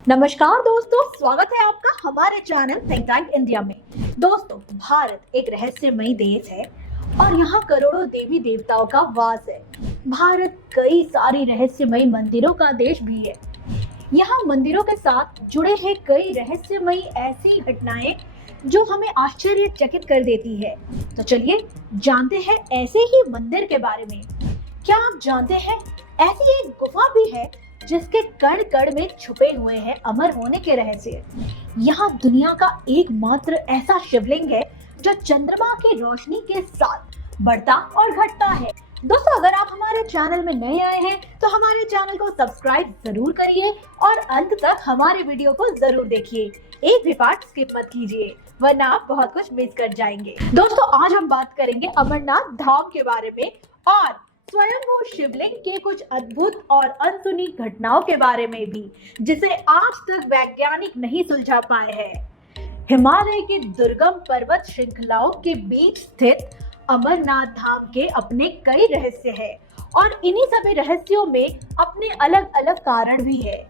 नमस्कार दोस्तों, स्वागत है आपका हमारे चैनल थिंक टैंक इंडिया में। दोस्तों, भारत एक रहस्यमयी देश है और यहाँ करोड़ों देवी देवताओं का वास है। भारत कई सारी रहस्यमयी मंदिरों का देश भी है। यहाँ मंदिरों के साथ जुड़े हैं कई रहस्यमयी ऐसी घटनाएं जो हमें आश्चर्यचकित कर देती है। तो चलिए जानते हैं ऐसे ही मंदिर के बारे में। क्या आप जानते हैं ऐसी एक गुफा भी है जिसके कण कण में छुपे हुए हैं अमर होने के रहस्य। यहाँ दुनिया का एकमात्र ऐसा शिवलिंग है जो चंद्रमा की रोशनी के साथ बढ़ता और घटता है। दोस्तों, अगर आप हमारे चैनल में नए आए हैं तो हमारे चैनल को सब्सक्राइब जरूर करिए और अंत तक हमारे वीडियो को जरूर देखिए। एक भी पार्ट स्किप मत कीजिए वरना आप बहुत कुछ मिस कर जाएंगे। दोस्तों, आज हम बात करेंगे अमरनाथ धाम के बारे में और स्वयंभू शिवलिंग के कुछ अद्भुत और अनसुनी घटनाओं के बारे में भी, जिसे आज तक वैज्ञानिक नहीं सुलझा पाए हैं। हिमालय की दुर्गम पर्वत श्रृंखलाओं के बीच स्थित अमरनाथ धाम के अपने कई रहस्य हैं और इन्हीं सभी रहस्यों में अपने अलग अलग कारण भी है।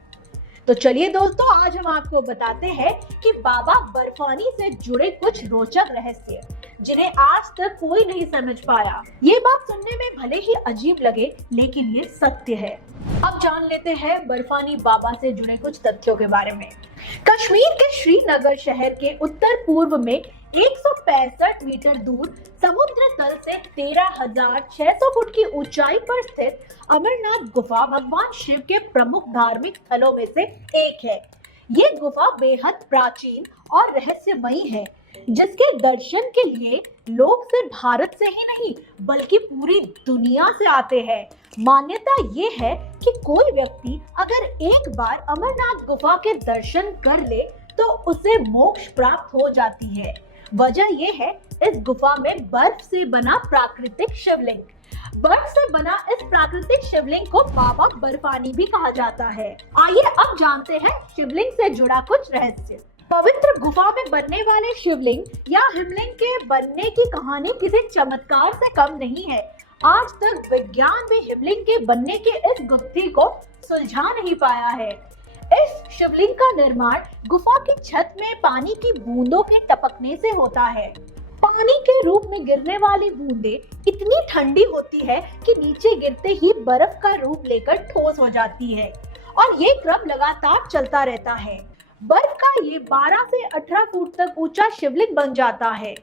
तो चलिए दोस्तों, आज हम आपको बताते हैं कि बाबा बर्फानी से जुड़े कुछ रोचक रहस्य जिन्हें आज तक कोई नहीं समझ पाया। ये बात सुनने में भले ही अजीब लगे, लेकिन ये सत्य है। अब जान लेते हैं बर्फानी बाबा से जुड़े कुछ तथ्यों के बारे में। कश्मीर के श्रीनगर शहर के उत्तर पूर्व में 165 मीटर दूर समुद्र तल से 13,600 फुट की ऊंचाई पर स्थित अमरनाथ गुफा भगवान शिव के प्रमुख धार्मिक स्थलों में से एक है। ये गुफा बेहद प्राचीन और रहस्यमयी है, जिसके दर्शन के लिए लोग सिर्फ भारत से ही नहीं बल्कि पूरी दुनिया से आते हैं। मान्यता ये है कि कोई व्यक्ति अगर एक बार अमरनाथ गुफा के दर्शन कर ले तो उसे मोक्ष प्राप्त हो जाती है। वजह यह है इस गुफा में बर्फ से बना प्राकृतिक शिवलिंग। बर्फ से बना इस प्राकृतिक शिवलिंग को बाबा बर्फानी भी कहा जाता है। आइए अब जानते हैं शिवलिंग से जुड़ा कुछ रहस्य। पवित्र गुफा में बनने वाले शिवलिंग या हिमलिंग के बनने की कहानी किसी चमत्कार से कम नहीं है। आज तक विज्ञान भी हिमलिंग के बनने के इस गुत्थी को सुलझा नहीं पाया है। इस शिवलिंग का निर्माण गुफा की छत में पानी की बूंदों के टपकने से होता है। पानी के रूप में गिरने वाली बूंदें इतनी ठंडी होती है कि नीचे गिरते ही बर्फ का रूप लेकर ठोस हो जाती है और ये क्रम लगातार चलता रहता है। बर्फ का ये 12 से 18 फुट तक ऊंचा शिवलिंग बन जाता है।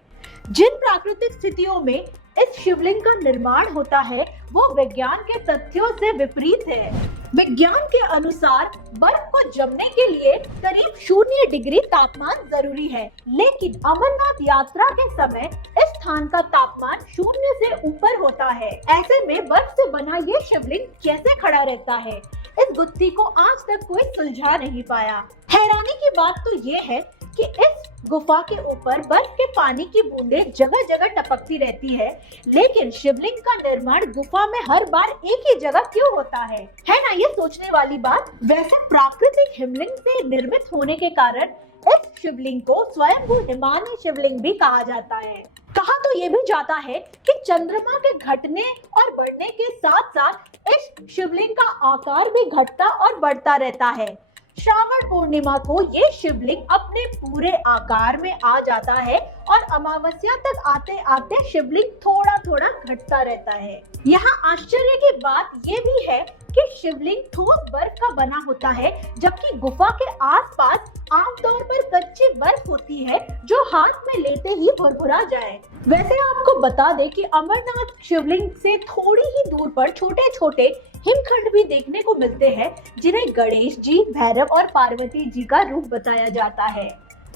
जिन प्राकृतिक स्थितियों में इस शिवलिंग का निर्माण होता है वो विज्ञान के तथ्यों से विपरीत है। विज्ञान के अनुसार बर्फ को जमने के लिए करीब 0 डिग्री तापमान जरूरी है, लेकिन अमरनाथ यात्रा के समय इस स्थान का तापमान 0 से ऊपर होता है। ऐसे में बर्फ से बना ये शिवलिंग कैसे खड़ा रहता है, इस गुत्थी को आज तक कोई सुलझा नहीं पाया। हैरानी की बात तो ये है कि इस गुफा के ऊपर बर्फ के पानी की बूंदें जगह जगह टपकती रहती है, लेकिन शिवलिंग का निर्माण गुफा में हर बार एक ही जगह क्यों होता है ना ये सोचने वाली बात। वैसे प्राकृतिक हिमलिंग से निर्मित होने के कारण इस शिवलिंग को स्वयंभू हिमालय शिवलिंग भी कहा जाता है। कहा तो ये भी जाता है कि चंद्रमा के घटने और बढ़ने के साथ साथ इस शिवलिंग का आकार भी घटता और बढ़ता रहता है। श्रावण पूर्णिमा को ये शिवलिंग अपने पूरे आकार में आ जाता है और अमावस्या तक आते आते शिवलिंग थोड़ा थोड़ा घटता रहता है। यहाँ आश्चर्य की बात ये भी है कि शिवलिंग ठोस बर्फ का बना होता है, जबकि गुफा के आसपास आमतौर पर कच्ची बर्फ होती है जो हाथ में लेते ही भुरभुरा जाए। वैसे आपको बता दें कि अमरनाथ शिवलिंग से थोड़ी ही दूर पर छोटे छोटे हिमखंड भी देखने को मिलते हैं, जिन्हें गणेश जी, भैरव और पार्वती जी का रूप बताया जाता है।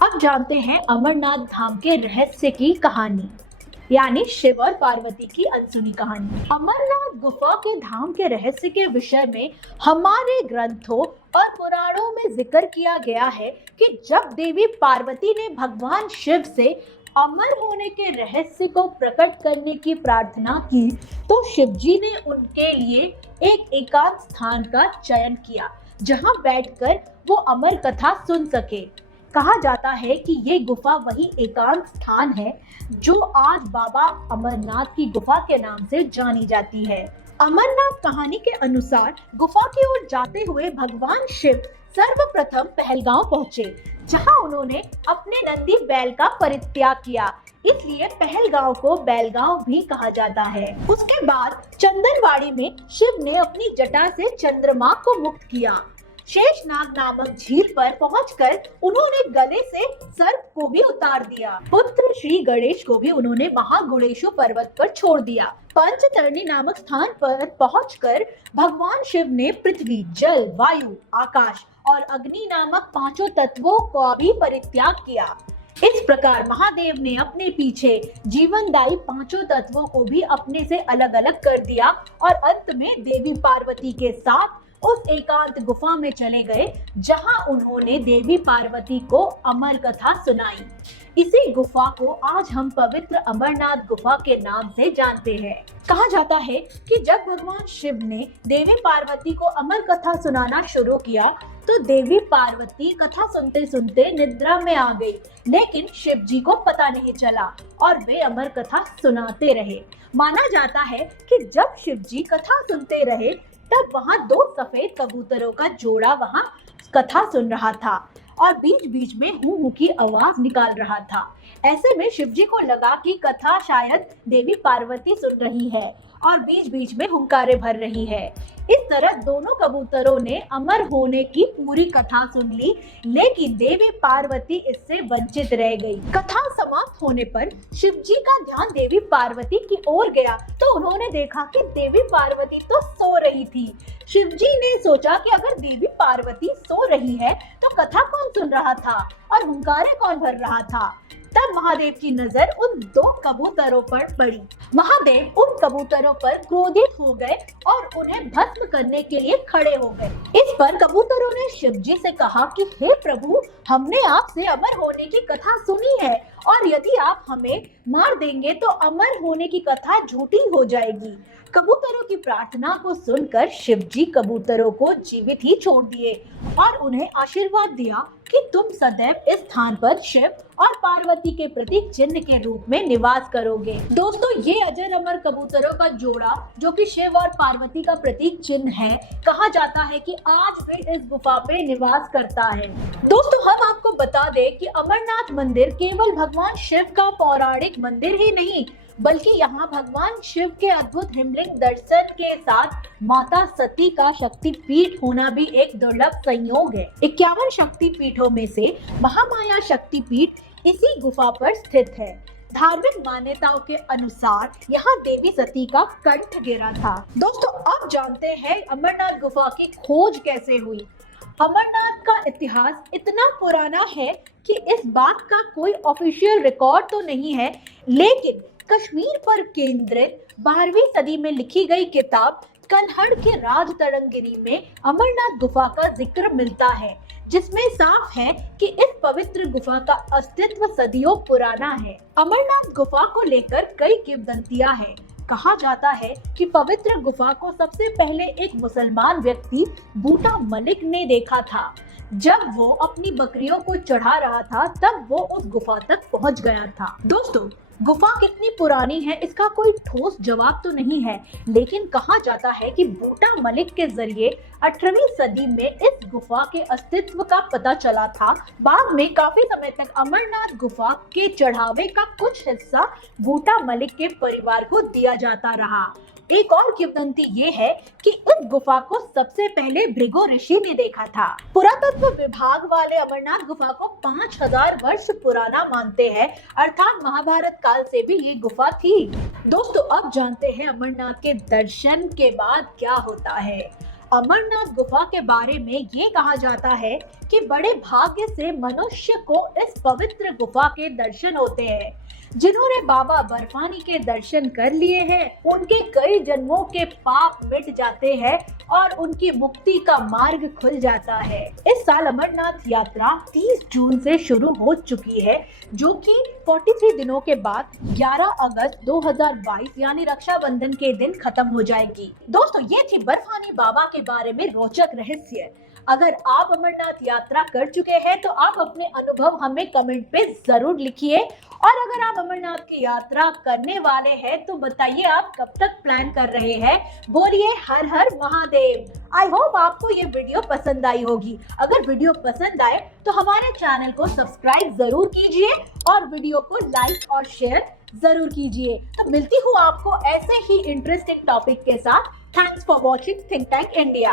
अब जानते हैं अमरनाथ धाम के रहस्य की कहानी, यानी शिव और पार्वती की अनसुनी कहानी। अमरनाथ गुफा के धाम के रहस्य के विषय में हमारे ग्रंथों और पुराणों में जिक्र किया गया है कि जब देवी पार्वती ने भगवान शिव से अमर होने के रहस्य को प्रकट करने की प्रार्थना की तो शिव जी ने उनके लिए एक एकांत स्थान का चयन किया जहां बैठकर वो अमर कथा सुन सके। कहा जाता है कि ये गुफा वही एकांत स्थान है जो आज बाबा अमरनाथ की गुफा के नाम से जानी जाती है। अमरनाथ कहानी के अनुसार गुफा की ओर जाते हुए भगवान शिव सर्वप्रथम पहलगांव पहुंचे, जहां उन्होंने अपने नंदी बैल का परित्याग किया, इसलिए पहलगांव को बैलगांव भी कहा जाता है। उसके बाद चंदनवाड़ी में शिव ने अपनी जटा से चंद्रमा को मुक्त किया। शेषनाग नामक झील पर पहुंचकर उन्होंने गले से सर्प को भी उतार दिया। पुत्र श्री गणेश को भी उन्होंने महागुणेशु पर्वत पर छोड़ दिया। पंचतरणी नामक स्थान पर पहुंचकर भगवान शिव ने पृथ्वी, जल, वायु, आकाश और अग्नि नामक पांचों तत्वों का भी परित्याग किया। इस प्रकार महादेव ने अपने पीछे जीवनदायी पांचों तत्वों को भी अपने से अलग अलग कर दिया और अंत में देवी पार्वती के साथ उस एकांत गुफा में चले गए, जहां उन्होंने देवी पार्वती को अमर कथा सुनाई। इसी गुफा को आज हम पवित्र अमरनाथ गुफा के नाम से जानते हैं। कहा जाता है कि जब भगवान शिव ने देवी पार्वती को अमर कथा सुनाना शुरू किया तो देवी पार्वती कथा सुनते सुनते निद्रा में आ गई, लेकिन शिव जी को पता नहीं चला और वे अमर कथा सुनाते रहे। माना जाता है कि जब शिव जी कथा सुनते रहे तब वहाँ दो सफेद कबूतरों का जोड़ा वहाँ कथा सुन रहा था और बीच बीच में हूँ की आवाज निकाल रहा था। ऐसे में शिवजी को लगा कि कथा शायद देवी पार्वती सुन रही है और बीच बीच में हुंकारे भर रही है। इस तरह दोनों कबूतरों ने अमर होने की पूरी कथा सुन ली, लेकिन देवी पार्वती इससे वंचित रह गई। कथा समाप्त होने पर शिवजी का ध्यान देवी पार्वती की ओर गया तो उन्होंने देखा कि देवी पार्वती तो सो रही थी। शिवजी ने सोचा कि अगर देवी पार्वती सो रही है तो कथा कौन सुन रहा था और हुंकारे कौन भर रहा था। तब महादेव की नजर उन दो कबूतरों पर पड़ी। महादेव उन कबूतरों पर क्रोधित हो गए और उन्हें भस्म करने के लिए खड़े हो गए। इस पर कबूतरों ने शिवजी से कहा कि हे प्रभु, हमने आपसे अमर होने की कथा सुनी है और यदि आप हमें मार देंगे तो अमर होने की कथा झूठी हो जाएगी। कबूतरों की प्रार्थना को सुनकर शिवजी कबूतरों को जीवित ही छोड़ दिए और उन्हें आशीर्वाद दिया कि तुम सदैव इस स्थान पर शिव और पार्वती के प्रतीक चिन्ह के रूप में निवास करोगे। दोस्तों, ये अजर अमर कबूतरों का जोड़ा जो कि शिव और पार्वती का प्रतीक चिन्ह है, कहा जाता है कि आज भी इस गुफा पे निवास करता है। दोस्तों, हम आपको बता दें कि अमरनाथ मंदिर केवल भगवान शिव का पौराणिक मंदिर ही नहीं, बल्कि यहाँ भगवान शिव के अद्भुत हिमलिंग दर्शन के साथ माता सती का शक्ति पीठ होना भी एक दुर्लभ संयोग है। 51 शक्ति पीठों में से महामाया शक्ति पीठ इसी गुफा पर स्थित है। धार्मिक मान्यताओं के अनुसार यहाँ देवी सती का कंठ गिरा था। दोस्तों, अब जानते हैं अमरनाथ गुफा की खोज कैसे हुई। अमरनाथ का इतिहास इतना पुराना है कि इस बात का कोई ऑफिशियल रिकॉर्ड तो नहीं है, लेकिन कश्मीर पर केंद्रित 12वीं सदी में लिखी गई किताब कन्हड़ के राज तरंगिरी में अमरनाथ गुफा का जिक्र मिलता है, जिसमें साफ है कि इस पवित्र गुफा का अस्तित्व सदियों पुराना है। अमरनाथ गुफा को लेकर कई किंवदंतियां हैं। कहा जाता है कि पवित्र गुफा को सबसे पहले एक मुसलमान व्यक्ति बूटा मलिक ने देखा था। जब वो अपनी बकरियों को चढ़ा रहा था तब वो उस गुफा तक पहुंच गया था। दोस्तों, गुफा कितनी पुरानी है इसका कोई ठोस जवाब तो नहीं है, लेकिन कहा जाता है कि बूटा मलिक के जरिए 18वीं सदी में इस गुफा के अस्तित्व का पता चला था। बाद में काफी समय तक अमरनाथ गुफा के चढ़ावे का कुछ हिस्सा बूटा मलिक के परिवार को दिया जाता रहा। एक और किंवदंती ये है कि इस गुफा को सबसे पहले भृगु ऋषि ने देखा था। पुरातत्व विभाग वाले अमरनाथ गुफा को 5000 वर्ष पुराना मानते हैं, अर्थात महाभारत काल से भी ये गुफा थी। दोस्तों, अब जानते हैं अमरनाथ के दर्शन के बाद क्या होता है। अमरनाथ गुफा के बारे में ये कहा जाता है कि बड़े भाग्य से मनुष्य को इस पवित्र गुफा के दर्शन होते हैं। जिन्होंने बाबा बर्फानी के दर्शन कर लिए हैं, उनके कई जन्मों के पाप मिट जाते हैं और उनकी मुक्ति का मार्ग खुल जाता है। इस साल अमरनाथ यात्रा 30 जून से शुरू हो चुकी है, जो कि 43 दिनों के बाद 11 अगस्त 2022 यानी रक्षाबंधन के दिन खत्म हो जाएगी। दोस्तों, ये थी बर्फानी बाबा के बारे में रोचक रहस्य। अगर आप अमरनाथ यात्रा कर चुके हैं तो आप अपने अनुभव हमें कमेंट पे जरूर लिखिए, और अगर आप अमरनाथ की यात्रा करने वाले हैं तो बताइए आप कब तक प्लान कर रहे हैं। बोलिए हर हर महादेव। आई होप आपको ये वीडियो पसंद आई होगी। अगर वीडियो पसंद आए तो हमारे चैनल को सब्सक्राइब जरूर कीजिए और वीडियो को लाइक और शेयर जरूर कीजिए। तो मिलती हूँ आपको ऐसे ही इंटरेस्टिंग टॉपिक के साथ। Thanks for watching think tank India.